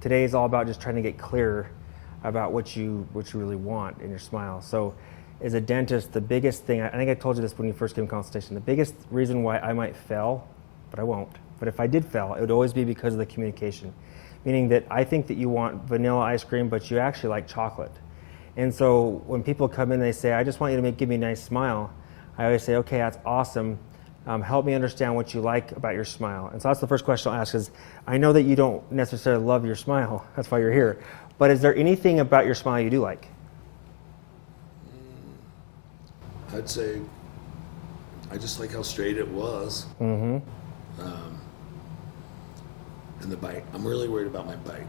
Today is all about just trying to get clear about what you really want in your smile. So as a dentist, the biggest thing, I think I told you this when you first came to consultation, the biggest reason why I might fail, but I won't, but if I did fail, it would always be because of the communication. Meaning that I think that you want vanilla ice cream, but you actually like chocolate. And so when people come in, they say, I just want you to give me a nice smile. I always say, okay, that's awesome. Help me understand what you like about your smile. And so that's the first question I'll ask is, I know that you don't necessarily love your smile, that's why you're here, but is there anything about your smile you do like? I'd say I just like how straight it was. Mm-hmm. And the bite. I'm really worried about my bite.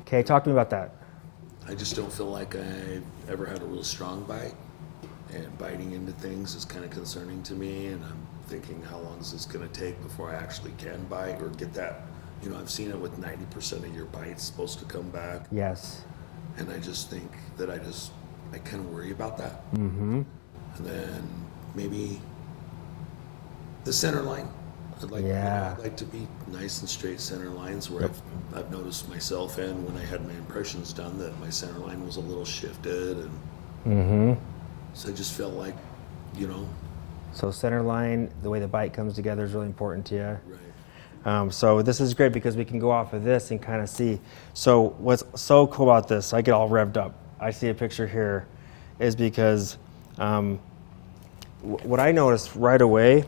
Okay, talk to me about that. I just don't feel like I ever had a real strong bite. And biting into things is kind of concerning to me, and I'm thinking, how long is this going to take before I actually can bite or get that? You know, I've seen it with 90% of your bites supposed to come back. Yes. And I just think that I kind of worry about that. Mm-hmm. And then maybe the center line. I'd like to be nice and straight center lines where I've noticed myself, and when I had my impressions done, that my center line was a little shifted, and Mm-hmm. so I just felt like, So center line, the way the bite comes together is really important to you. Right. So this is great because we can go off of this and kind of see. So what's so cool about this, I get all revved up. I see a picture here, is because what I noticed right away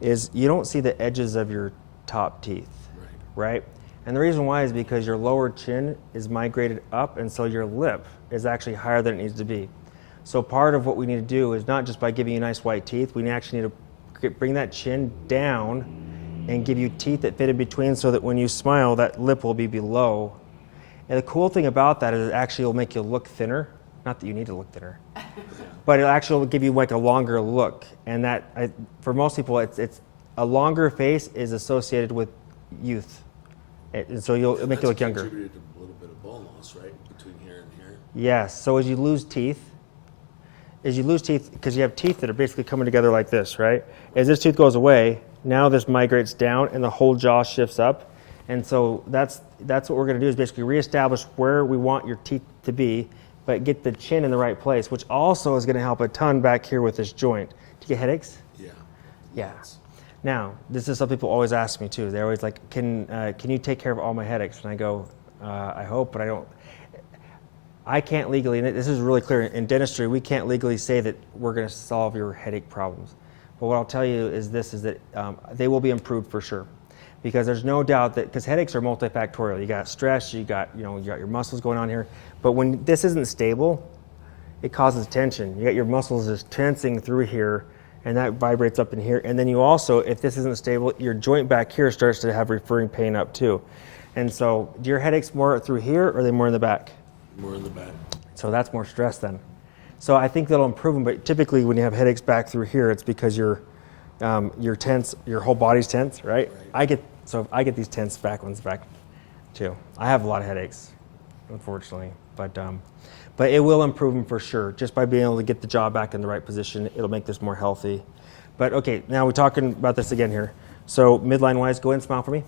is you don't see the edges of your top teeth, right? And the reason why is because your lower chin is migrated up, and so your lip is actually higher than it needs to be. So part of what we need to do is not just by giving you nice white teeth, we actually need to bring that chin down and give you teeth that fit in between so that when you smile, that lip will be below. And the cool thing about that is it actually will make you look thinner. Not that you need to look thinner, but it actually will give you like a longer look. And that, for most people, it's a longer face is associated with youth. And so it'll make you look younger. Contributed to a little bit of bone loss, right? Between here and here. Yes, so as you lose teeth, because you have teeth that are basically coming together like this, right? As this tooth goes away, now this migrates down and the whole jaw shifts up. And so that's what we're going to do is basically reestablish where we want your teeth to be, but get the chin in the right place, which also is going to help a ton back here with this joint. Do you get headaches? Yeah. Yeah. Now, this is something people always ask me too. They're always like, can you take care of all my headaches? And I go, I hope, but I don't. I can't legally, and this is really clear, in dentistry, we can't legally say that we're going to solve your headache problems. But what I'll tell you is this, is that they will be improved for sure. Because there's no doubt that, because headaches are multifactorial. You got stress, you got your muscles going on here. But when this isn't stable, it causes tension. You got your muscles just tensing through here, and that vibrates up in here. And then you also, if this isn't stable, your joint back here starts to have referring pain up too. And so, do your headaches more through here, or are they more in the back? More in the back. So that's more stress then. So I think that'll improve them, but typically when you have headaches back through here, it's because you're tense, your whole body's tense, right? I get these tense back ones back too. I have a lot of headaches, unfortunately, but it will improve them for sure. Just by being able to get the jaw back in the right position, it'll make this more healthy. But okay, now we're talking about this again here. So midline wise, go ahead and smile for me.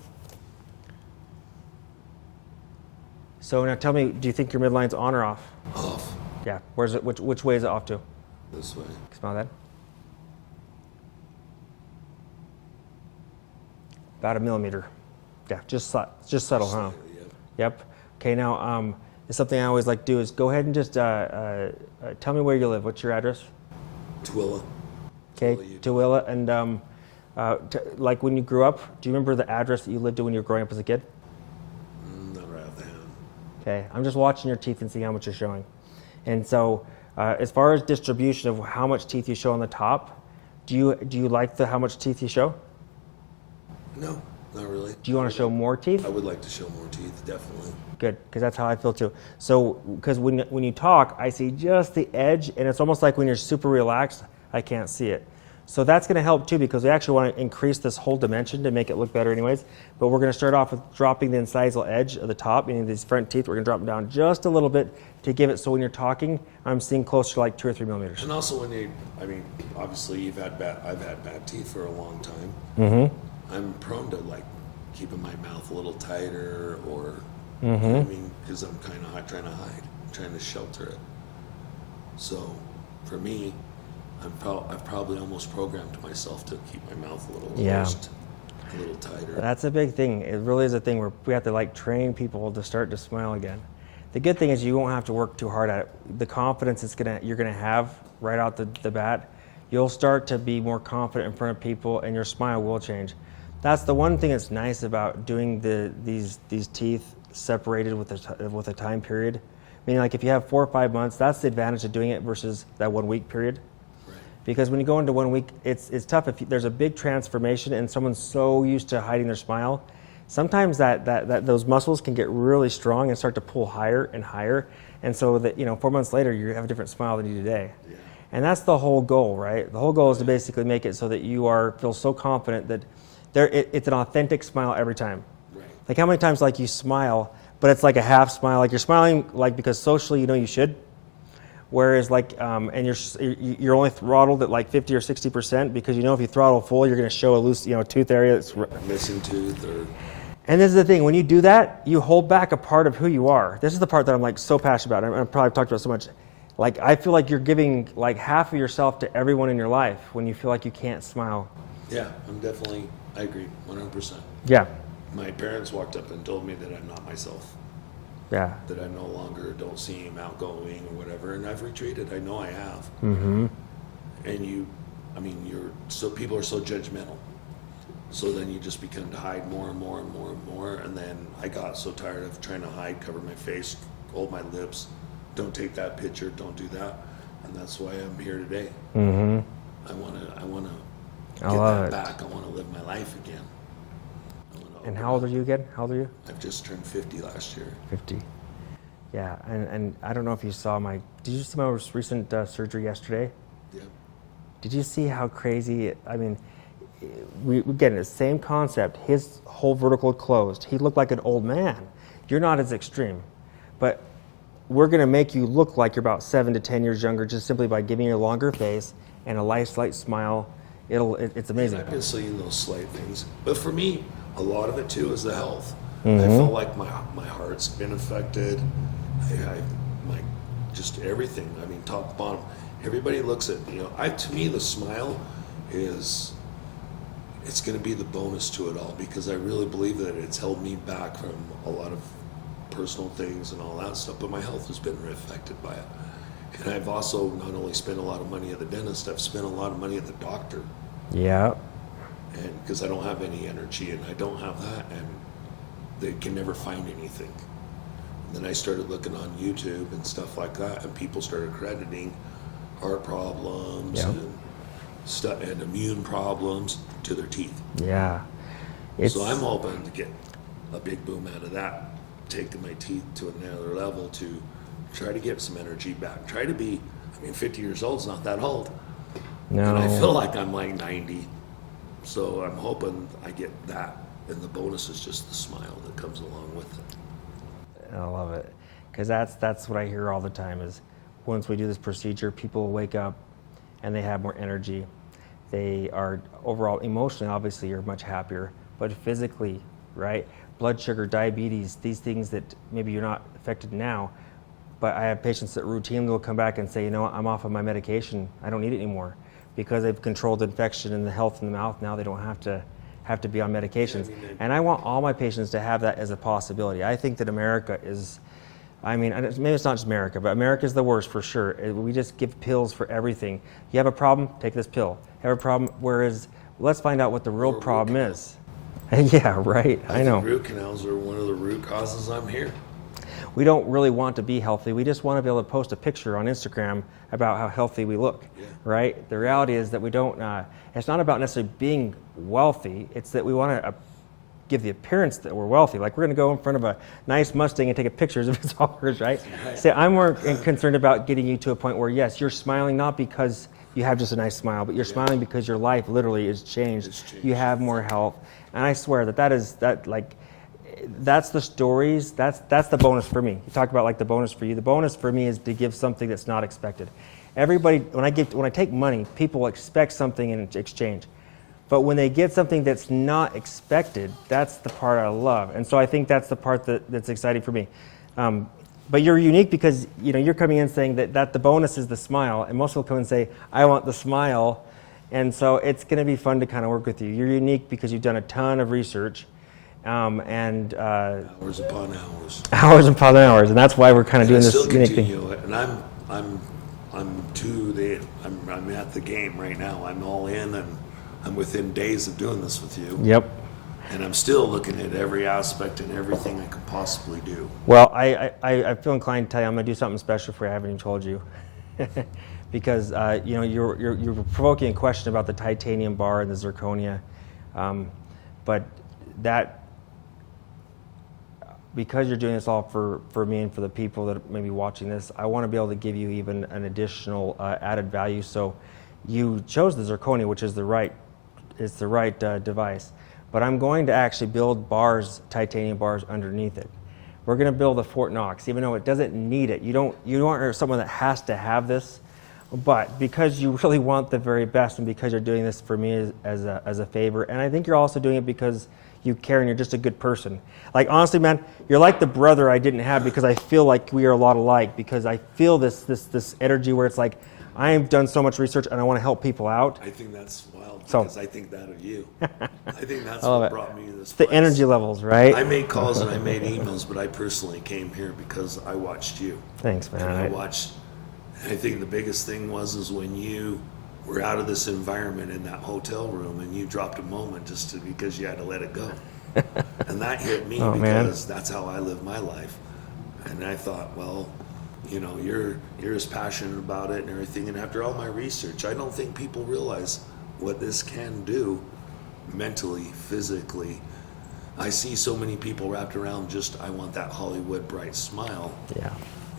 So now tell me, do you think your midline's on or off? Off. Yeah. Where's it? Which way is it off to? This way. Smile that. About a millimeter. Yeah, just subtle, huh? Yep. Okay, now it's something I always like to do is go ahead and just tell me where you live. What's your address? Tooele. Okay, Tooele. And like when you grew up, do you remember the address that you lived in when you were growing up as a kid? Not right offhand. Okay, I'm just watching your teeth and seeing how much you're showing. And so as far as distribution of how much teeth you show on the top, do you like how much teeth you show? No, not really. Do you want to show more teeth? I would like to show more teeth, definitely. Good, because that's how I feel too. So, because when you talk, I see just the edge, and it's almost like when you're super relaxed, I can't see it. So that's going to help too, because we actually want to increase this whole dimension to make it look better anyways. But we're going to start off with dropping the incisal edge of the top, meaning these front teeth. We're going to drop them down just a little bit to give it so when you're talking, I'm seeing closer to like 2 or 3 millimeters. And also when obviously I've had bad teeth for a long time. Mm-hmm. I'm prone to like keeping my mouth a little tighter, or Mm-hmm. I mean, because I'm kind of trying to hide, trying to shelter it. So for me, I've probably almost programmed myself to keep my mouth a little Yeah. closed, a little tighter. That's a big thing. It really is a thing where we have to like train people to start to smile again. The good thing is you won't have to work too hard at it. The confidence you're gonna have right out the bat, you'll start to be more confident in front of people, and your smile will change. That's the one thing that's nice about doing these teeth separated with a time period. Meaning, like if you have 4 or 5 months, that's the advantage of doing it versus that 1 week period. Right. Because when you go into 1 week, it's tough if there's a big transformation and someone's so used to hiding their smile. Sometimes that those muscles can get really strong and start to pull higher and higher, and so that 4 months later you have a different smile than you do today. Yeah. And that's the whole goal, right? The whole goal is to basically make it so that you feel so confident that it's an authentic smile every time. Right. Like how many times like you smile, but it's like a half smile, like you're smiling like because socially you should, whereas like and you're only throttled at like 50 or 60% because if you throttle full you're going to show a loose tooth area that's Missing tooth or. And this is the thing, when you do that, you hold back a part of who you are. This is the part that I'm like so passionate about. I've probably talked about so much. Like I feel like you're giving like half of yourself to everyone in your life when you feel like you can't smile. Yeah, I agree, 100%. Yeah. My parents walked up and told me that I'm not myself, Yeah. that I no longer don't seem outgoing or whatever, and I've retreated. I know I have. Mm-hmm. And people are so judgmental. So then you just begin to hide more and more and more and more. And then I got so tired of trying to hide, cover my face, hold my lips, don't take that picture, don't do that. And that's why I'm here today. Mm-hmm. I want to I get love that it. back. I want to live my life again. And how old are you again? How old are you? I've just turned 50 last year. 50. Yeah, and I don't know if you saw did you see my recent surgery yesterday? Yeah. Did you see how crazy, we get the same concept. His whole vertical closed. He looked like an old man. You're not as extreme, but we're going to make you look like you're about 7 to 10 years younger just simply by giving you a longer face and a slight smile. It's amazing. I've been seeing those slight things. But for me, a lot of it too is the health. Mm-hmm. I feel like my heart's been affected. My just everything. Top to bottom. Everybody looks at to me the smile it's going to be the bonus to it all, because I really believe that it's held me back from a lot of personal things and all that stuff. But my health has been affected by it, and I've also not only spent a lot of money at the dentist, I've spent a lot of money at the doctor. Yeah. And because I don't have any energy and I don't have that, and they can never find anything. And then I started looking on YouTube and stuff like that, and people started crediting heart problems Yep. and immune problems to their teeth. Yeah. So I'm hoping to get a big boom out of that, taking my teeth to another level to try to get some energy back. Try to be, 50 years old is not that old. No. And I feel like I'm like 90. So I'm hoping I get that, and the bonus is just the smile that comes along with it. I love it, because that's what I hear all the time is once we do this procedure, people wake up and they have more energy. They are overall emotionally, obviously, you're much happier, but physically, right? Blood sugar, diabetes, these things that maybe you're not affected now, but I have patients that routinely will come back and say, I'm off of my medication. I don't need it anymore. Because they've controlled infection and the health in the mouth, now they don't have to be on medications. And I want all my patients to have that as a possibility. I think that America is, maybe it's not just America, but America is the worst for sure. We just give pills for everything. You have a problem, take this pill. You have a problem, whereas let's find out what the real problem is. Yeah, right, I know. Root canals are one of the root causes I'm here. We don't really want to be healthy. We just want to be able to post a picture on Instagram about how healthy we look, right? The reality is that we don't, it's not about necessarily being wealthy. It's that we want to give the appearance that we're wealthy. Like we're going to go in front of a nice Mustang and take a pictures of its ours, right? So I'm more concerned about getting you to a point where, yes, you're smiling not because you have just a nice smile, but you're smiling because your life literally is changed. You have more health. And I swear that's the stories. That's the bonus for me. You talk about like the bonus for you. The bonus for me is to give something that's not expected. Everybody, when I take money, people expect something in exchange. But when they get something that's not expected, that's the part I love. And so I think that's the part that's exciting for me. But you're unique because you're coming in saying that the bonus is the smile, and most people come and say, I want the smile. And so it's going to be fun to kind of work with you. You're unique because you've done a ton of research. And hours upon hours. Hours upon hours, and that's why we're kind of doing this unique thing. And I'm at the game right now. I'm all in, and I'm within days of doing this with you. Yep. And I'm still looking at every aspect and everything I can possibly do. Well, I feel inclined to tell you I'm going to do something special for you. I haven't even told you, because you're provoking a question about the titanium bar and the zirconia, but that. Because you're doing this all for me and for the people that may be watching this, I want to be able to give you even an additional added value. So you chose the zirconia, which is the right device. But I'm going to actually build bars, titanium bars underneath it. We're going to build a Fort Knox, even though it doesn't need it. You aren't someone that has to have this, but because you really want the very best, and because you're doing this for me as a favor, and I think you're also doing it because you care and you're just a good person. Like, honestly, man, you're like the brother I didn't have, because I feel like we are a lot alike, because I feel this energy where it's like, I have done so much research and I want to help people out. I think that's wild, because I think that of you. I think that's what what brought me to this the place. energy levels, right? I made calls and I made emails, but I personally came here because I watched you. Thanks, man. And I think the biggest thing was when you were out of this environment in that hotel room and you dropped a moment because you had to let it go. And that hit me because that's how I live my life. And I thought, well, you're as passionate about it and everything. And after all my research, I don't think people realize what this can do mentally, physically. I see so many people wrapped around I want that Hollywood bright smile. Yeah.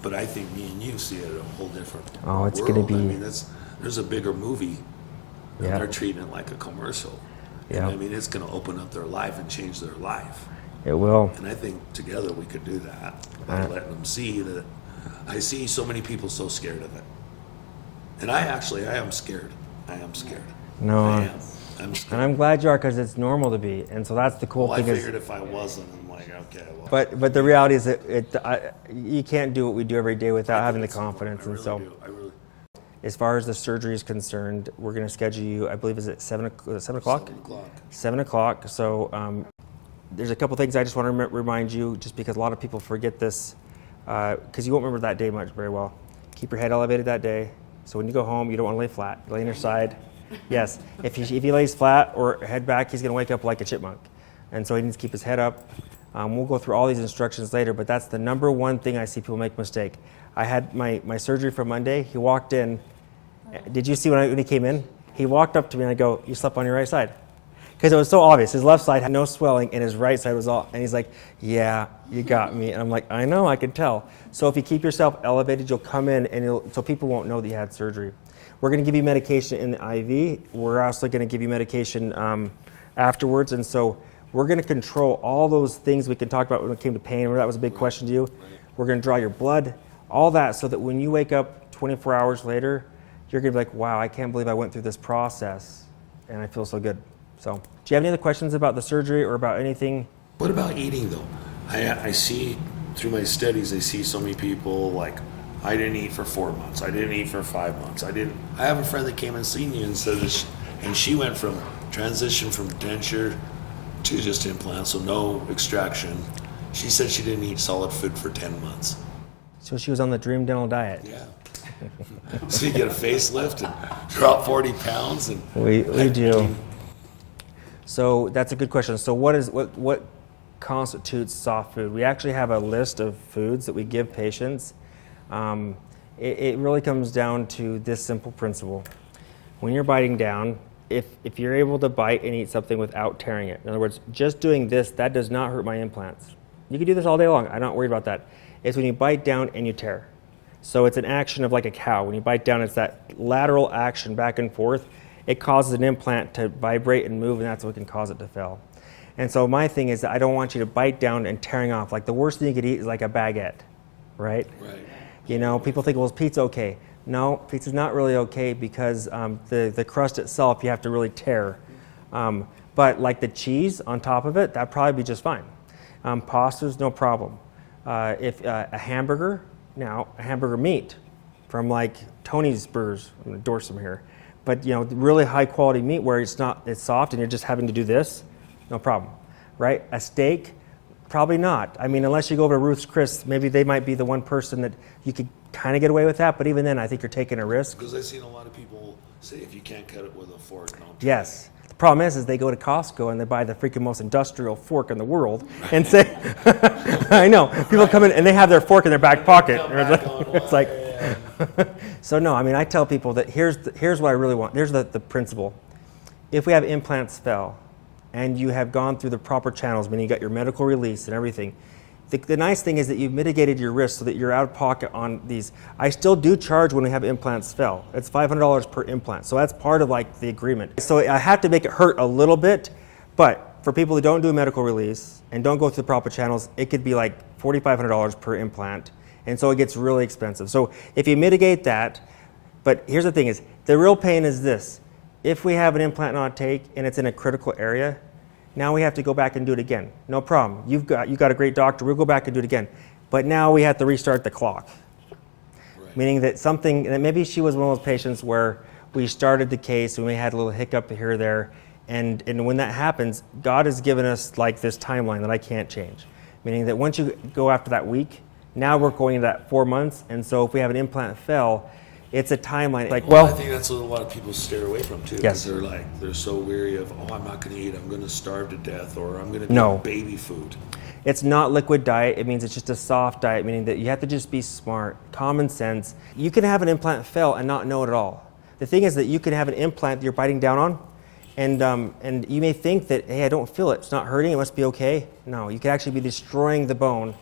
But I think me and you see it a whole different Oh, it's world. going to be... I mean, there's a bigger movie, and Yeah. they're treating it like a commercial. Yeah. And I mean, it's going to open up their life and change their life. It will. And I think together we could do that by letting them see that. I see so many people so scared of it. And I am scared. I am scared. No. I am. I'm scared. And I'm glad you are, because it's normal to be. And so that's the cool Well, thing. I figured if I wasn't, I'm like, okay, well. But the reality is that you can't do what we do every day without having the confidence. I And so, really as far as the surgery is concerned, we're going to schedule you, I believe, is it 7 o'clock? 7 o'clock. 7 o'clock. So there's a couple things I just want to remind you, just because a lot of people forget this, because you won't remember that day very well. Keep your head elevated that day. So when you go home, you don't want to lay flat. You lay on your side. Yes. If he lays flat or head back, he's going to wake up like a chipmunk. And so he needs to keep his head up. We'll go through all these instructions later, but that's the number one thing I see people make mistake. I had my surgery for Monday. He walked in. Did you see when he came in? He walked up to me and I go, you slept on your right side. Because it was so obvious. His left side had no swelling and his right side was all, and he's like, yeah, you got me. And I'm like, I know, I can tell. So if you keep yourself elevated, you'll come in and so people won't know that you had surgery. We're going to give you medication in the IV. We're also going to give you medication afterwards. And so we're going to control all those things we can talk about when it came to pain. Remember that was a big question to you? Right. We're going to draw your blood, all that, so that when you wake up 24 hours later, you're going to be like, wow, I can't believe I went through this process, and I feel so good. So, do you have any other questions about the surgery or about anything? What about eating, though? I see through my studies, I see so many people like, I didn't eat for 4 months. I didn't eat for 5 months. I have a friend that came and seen you and said this, and she went from transition from denture to just implant, so no extraction. She said she didn't eat solid food for 10 months. So she was on the Dream Dental diet. Yeah. So you get a facelift and drop 40 pounds. And we do. So that's a good question. So what constitutes soft food? We actually have a list of foods that we give patients. It really comes down to this simple principle. When you're biting down, if you're able to bite and eat something without tearing it, in other words, just doing this, that does not hurt my implants. You can do this all day long. I'm not worried about that. It's when you bite down and you tear. So it's an action of like a cow. When you bite down, it's that lateral action back and forth. It causes an implant to vibrate and move, and that's what can cause it to fail. And so my thing is that I don't want you to bite down and tearing off. Like the worst thing you could eat is like a baguette, right? Right. You know, people think, well, is pizza okay? No, pizza's not really okay because the crust itself you have to really tear. But like the cheese on top of it, that'd probably be just fine. Pasta's no problem. If a hamburger meat from like Tony's Burgers, I'm gonna endorse them here, but really high quality meat where it's soft and you're just having to do this, no problem, right? A steak, probably not. I mean, unless you go over to Ruth's Chris, maybe they might be the one person that you could kind of get away with that, but even then, I think you're taking a risk. Because I've seen a lot of people say if you can't cut it with a fork, don't. Yes. The problem is they go to Costco and they buy the freaking most industrial fork in the world and say, I know, people come in and they have their fork in their back pocket. It's like, so no, I mean, I tell people that here's what I really want. Here's the principle. If we have implants fail and you have gone through the proper channels, meaning you got your medical release and everything, the nice thing is that you've mitigated your risk so that you're out of pocket on these. I still do charge when we have implants fail. It's $500 per implant. So that's part of like the agreement. So I have to make it hurt a little bit, but for people who don't do a medical release and don't go through the proper channels, it could be like $4,500 per implant. And so it gets really expensive. So if you mitigate that, but here's the thing is, the real pain is this. If we have an implant not take and it's in a critical area, now we have to go back and do it again. No problem. You got a great doctor. We'll go back and do it again. But now we have to restart the clock. Right. Meaning that maybe she was one of those patients where we started the case and we had a little hiccup here or there. And when that happens, God has given us like this timeline that I can't change. Meaning that once you go after that week, now we're going into that 4 months. And so if we have an implant fail, it's a timeline. Like, I think that's what a lot of people steer away from too. Yes. Because they're so weary of, I'm not going to eat, I'm going to starve to death, or I'm going to eat baby food. It's not liquid diet. It means it's just a soft diet, meaning that you have to just be smart, common sense. You can have an implant fail and not know it at all. The thing is that you can have an implant that you're biting down on, and you may think that, hey, I don't feel it. It's not hurting. It must be okay. No, you could actually be destroying the bone,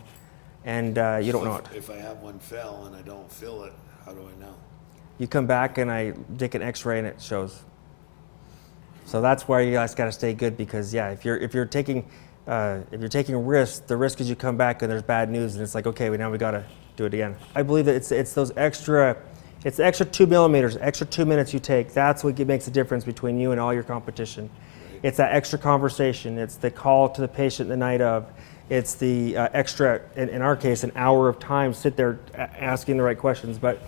and you don't know it. If I have one fail and I don't feel it, how do I know? You come back and I take an X-ray and it shows. So that's where you guys got to stay good because if you're taking risks, the risk is you come back and there's bad news and it's like, okay, now we got to do it again. I believe that it's the extra 2 millimeters, extra 2 minutes you take. That's what makes the difference between you and all your competition. Right. It's that extra conversation. It's the call to the patient the night of. It's the extra, in our case, an hour of time. Sit there asking the right questions, but.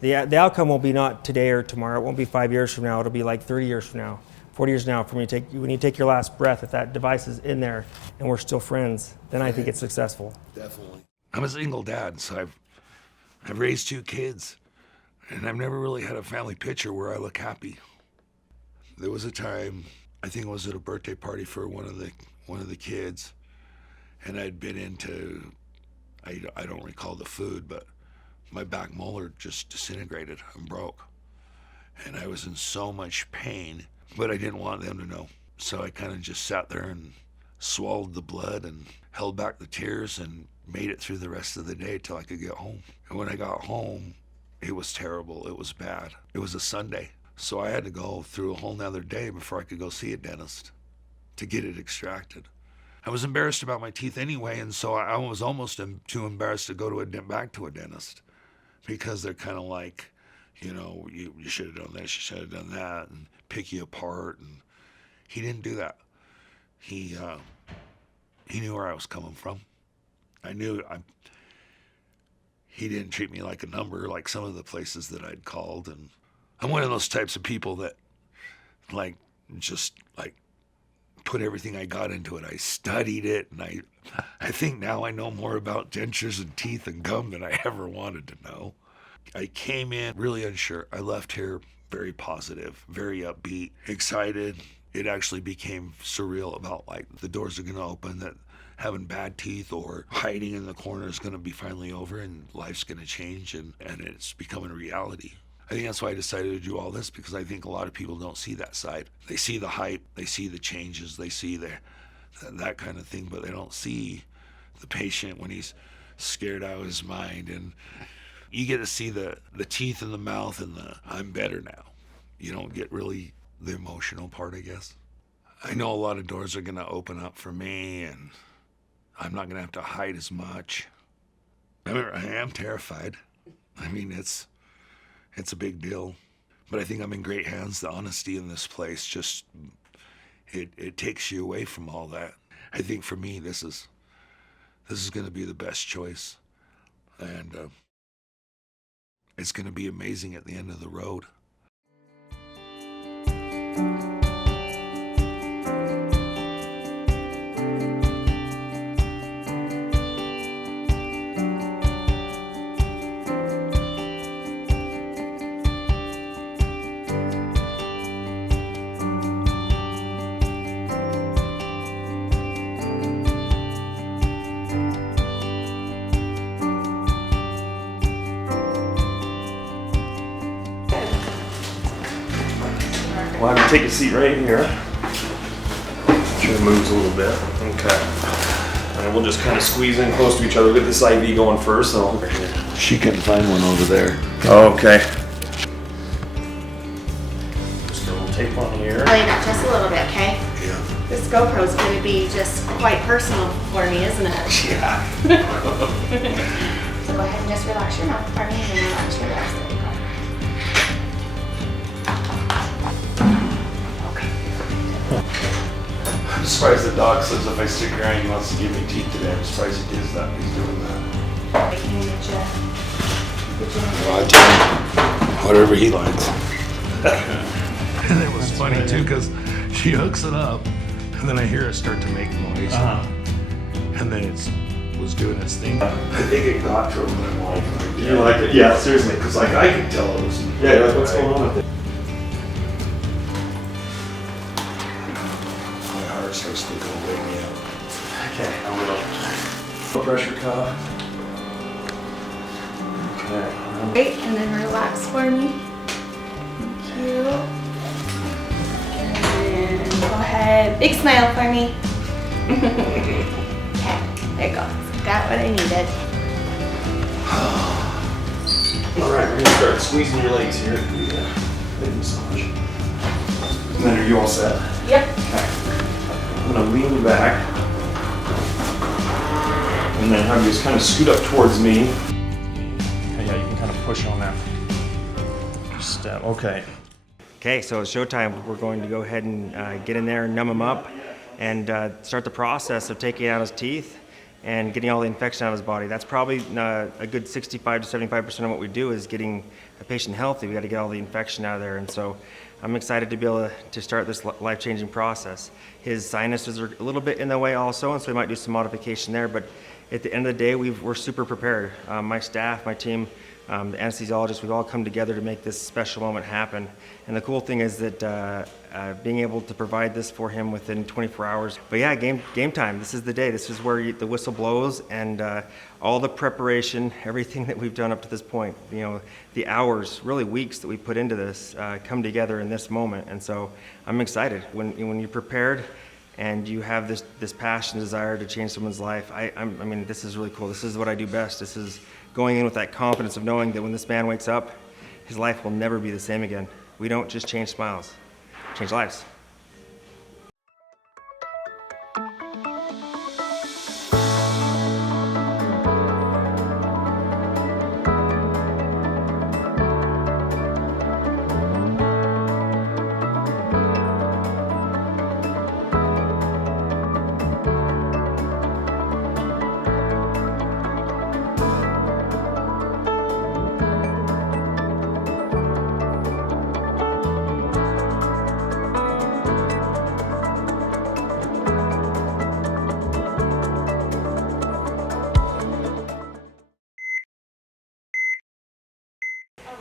The outcome will be not today or tomorrow. It won't be 5 years from now. It'll be like 30 years from now, 40 years from now. When you take your last breath, if that device is in there and we're still friends, then I think it's successful. Definitely. I'm a single dad, so I've raised 2 kids, and I've never really had a family picture where I look happy. There was a time, I think it was at a birthday party for one of the kids, and I'd been into, I don't recall the food, but my back molar just disintegrated and broke. And I was in so much pain, but I didn't want them to know. So I kind of just sat there and swallowed the blood and held back the tears and made it through the rest of the day till I could get home. And when I got home, it was terrible. It was bad. It was a Sunday. So I had to go through a whole nother day before I could go see a dentist to get it extracted. I was embarrassed about my teeth anyway, and so I was almost too embarrassed to go back to a dentist. Because they're kind of like, you should have done this, you should have done that, and pick you apart. And he didn't do that. He knew where I was coming from. He didn't treat me like a number like some of the places that I'd called. And I'm one of those types of people that just put everything I got into it. I studied it, and I think now I know more about dentures and teeth and gum than I ever wanted to know. I came in really unsure. I left here very positive, very upbeat, excited. It actually became surreal about the doors are going to open, that having bad teeth or hiding in the corner is going to be finally over and life's going to change, and it's becoming a reality. I think that's why I decided to do all this, because I think a lot of people don't see that side. They see the hype, they see the changes, they see that kind of thing, but they don't see the patient when he's scared out of his mind. And you get to see the teeth in the mouth and I'm better now. You don't get really the emotional part, I guess. I know a lot of doors are going to open up for me, and I'm not going to have to hide as much. I am terrified. I mean, it's a big deal, but I think I'm in great hands. The honesty in this place it takes you away from all that. I think for me, this is going to be the best choice, and it's going to be amazing at the end of the road. We'll have you take a seat right here. Sure it moves a little bit. Okay. And we'll just kind of squeeze in close to each other. We'll get this IV going first. So. She couldn't find one over there. Okay. Just a little tape on here. I'll leave it just a little bit, okay? Yeah. This GoPro's going to be just quite personal for me, isn't it? Yeah. So go ahead and just relax your mouth for me and then relax your legs. There you go. I'm surprised the dog says if I stick around, he wants to give me teeth today. I'm surprised he does that. He's doing that. I can get you Well, I tell him whatever he likes. And it was funny too, because she hooks it up, and then I hear it start to make noise, and then it was doing its thing. I think it got to him, and I'm like, you like it? Yeah, seriously, because like I could tell it was. Yeah, you're like, what's going on with it? My heart starts to go wake me up. Okay, I'm gonna. Blood pressure cuff. Okay. Great, and then relax for me. Thank you. And then go ahead, big smile for me. Okay, there you go. Got what I needed. All right, we're gonna start squeezing your legs here. Yeah, leg massage. And then are you all set? Yep. Okay. I'm gonna lean you back, and then have you just kind of scoot up towards me. Okay, yeah, you can kind of push on that step. Okay. Okay, so it's showtime. We're going to go ahead and get in there and numb him up and start the process of taking out his teeth and getting all the infection out of his body. That's probably a good 65 to 75% of what we do is getting a patient healthy. We got to get all the infection out of there. And so I'm excited to be able to start this life-changing process. His sinuses are a little bit in the way also, and so we might do some modification there. But at the end of the day, we're super prepared. My staff, my team, the anesthesiologist, we've all come together to make this special moment happen. And the cool thing is that being able to provide this for him within 24 hours. But yeah, game time. This is the day. This is where the whistle blows, and all the preparation, everything that we've done up to this point, you know, the hours, really weeks that we put into this, come together in this moment. And so I'm excited. When you're prepared and you have this passion, desire to change someone's life, I mean, this is really cool. This is what I do best. This is going in with that confidence of knowing that when this man wakes up, his life will never be the same again. We don't just change smiles, change lives.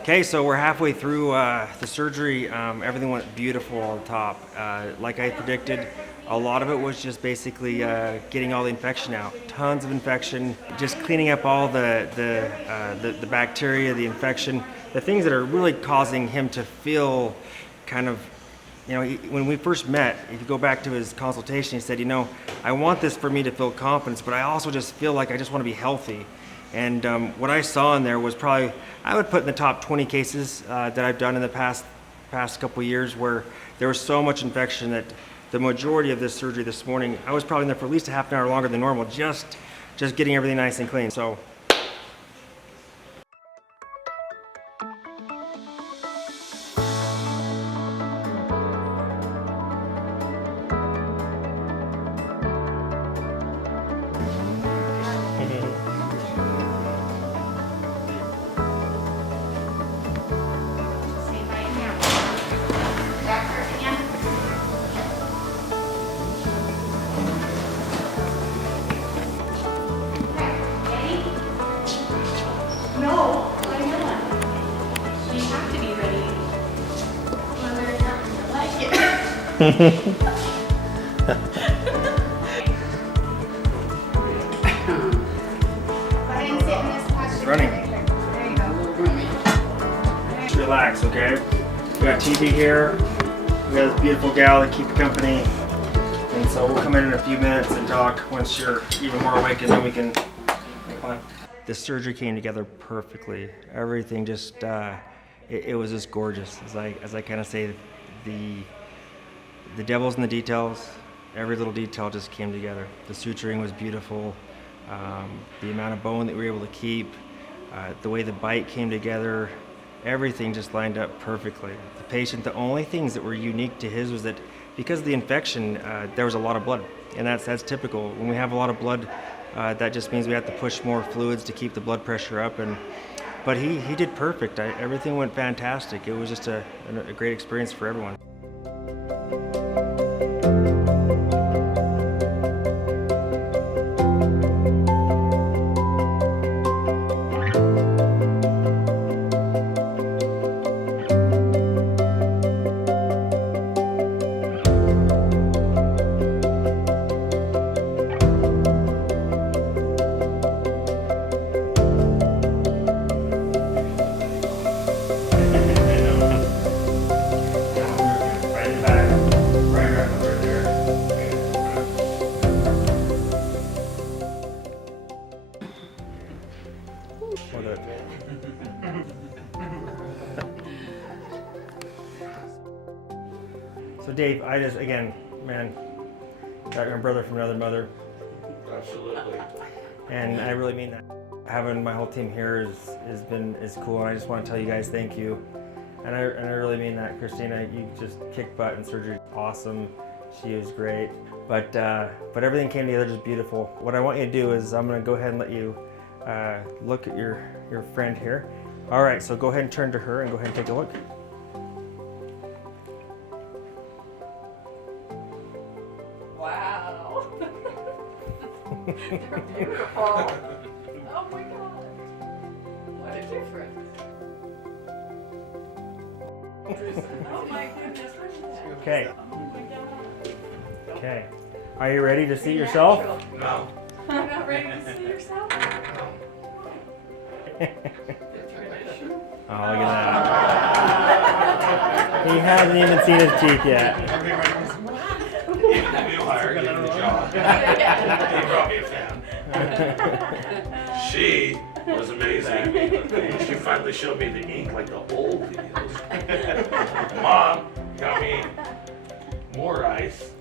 Okay, so we're halfway through the surgery. Everything went beautiful on top. Like I predicted, a lot of it was just basically getting all the infection out. Tons of infection, just cleaning up all the bacteria, the infection, the things that are really causing him to feel kind of, you know, when we first met, if you go back to his consultation, he said, you know, I want this for me to feel confidence, but I also just feel like I just want to be healthy. And what I saw in there was probably, I would put in the top 20 cases that I've done in the past couple of years where there was so much infection that the majority of this surgery this morning, I was probably in there for at least a half an hour longer than normal, just getting everything nice and clean. So. Go ahead and sit in this posture. Running. There you go. Just relax, okay? We got TV here. We got this beautiful gal that keep you company. And so we'll come in a few minutes and talk once you're even more awake, and then we can make fun. The surgery came together perfectly. Everything just, it was just gorgeous. As I kind of say, the devil's in the details. Every little detail just came together. The suturing was beautiful. The amount of bone that we were able to keep, the way the bite came together, everything just lined up perfectly. The patient, the only things that were unique to his was that because of the infection, there was a lot of blood, and that's typical. When we have a lot of blood, that just means we have to push more fluids to keep the blood pressure up. But he did perfect. Everything went fantastic. It was just a great experience for everyone. So Dave, I just, again, man, got your brother from another mother. Absolutely. And I really mean that. Having my whole team here is cool, and I just want to tell you guys thank you. And I really mean that, Christina. You just kicked butt in surgery. Awesome. She was great. But everything came together just beautiful. What I want you to do is I'm going to go ahead and let you look at your friend here. All right, so go ahead and turn to her and go ahead and take a look. Wow. They're beautiful. Oh my God. What a difference. Oh my goodness, look at that. Okay. Oh my God. Okay. Are you ready to see yourself? No. You're not ready to see yourself? Oh, look at that. He hasn't even seen his teeth yet. Even the new hire gave me the job. He brought me a fan. She was amazing. She finally showed me the ink like the old videos. Mom got me more ice.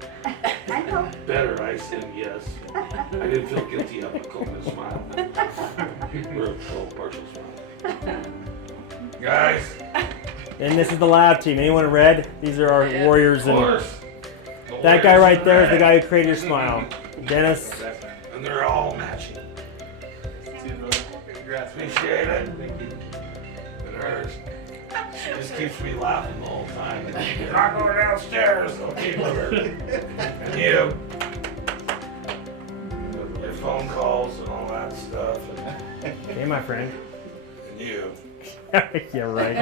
Better ice, and yes, I didn't feel guilty of it. Cold smile. Or a little partial smile. Guys, And this is the lab team. Anyone in red? These are our warriors. of And course. that guy right there is the guy who created your smile. Dennis. And they're all matching. Appreciate it. And hers. She just keeps me laughing the whole time. You're not going downstairs. I'll keep with her. And you. Your phone calls and all that stuff. Hey, my friend. And you. Yeah, right.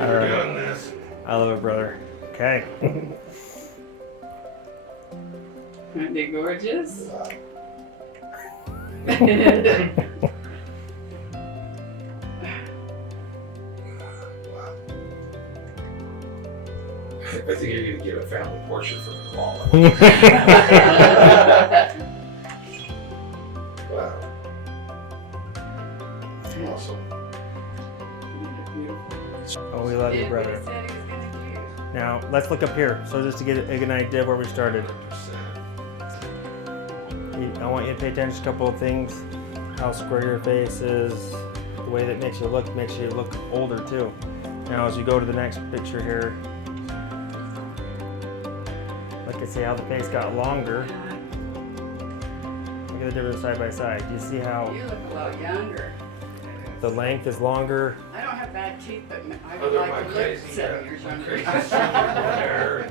All We're right. doing this. I love it, brother. Okay. Aren't they gorgeous? I think you're gonna get a family portrait from the wall. Wow. Awesome. Oh, we love you, brother. Now, let's look up here. So just to get an idea of where we started. I want you to pay attention to a couple of things. How square your face is, the way that makes you look older too. Now as you go to the next picture here, like I say, how the face got longer. Look at the difference side by side. Do you see how You look a lot younger. the length is longer? I don't have bad teeth, but I would Other like my to look crazy, 7 years younger. crazy hair.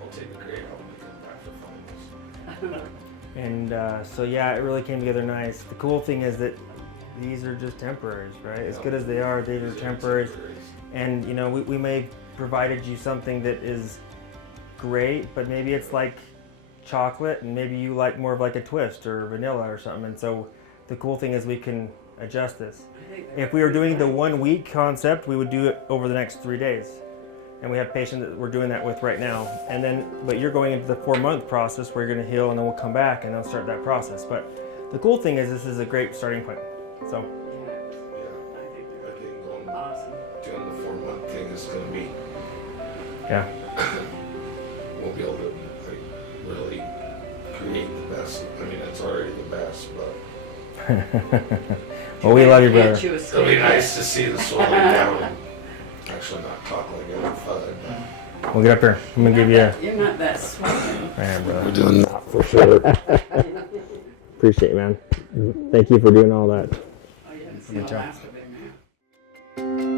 I'll take the grade home and come back for finals. And so yeah, it really came together nice. The cool thing is that these are just temporaries, right? As good as they are, these are temporaries. And you know, we may have provided you something that is great, but maybe it's like chocolate, and maybe you like more of like a twist or vanilla or something. And so the cool thing is we can adjust this. If we were doing the 1 week concept, we would do it over the next 3 days. And we have patients that we're doing that with right now. And then, but you're going into the 4-month process where you're going to heal, and then we'll come back and they'll start that process. But the cool thing is this is a great starting point. So. I think going awesome. Doing the 4-month thing is going to be. Yeah. We'll be able to like really create the best. I mean, it's already the best, but. Well, we love you, brother. It'll be nice to see the swelling down and actually not talk like a FUD. We'll get up here. I'm gonna give you a. You're not that swollen. Man, brother. We're doing that for sure. Appreciate it, man. Thank you for doing all that. Oh, you haven't seen the last of him, man.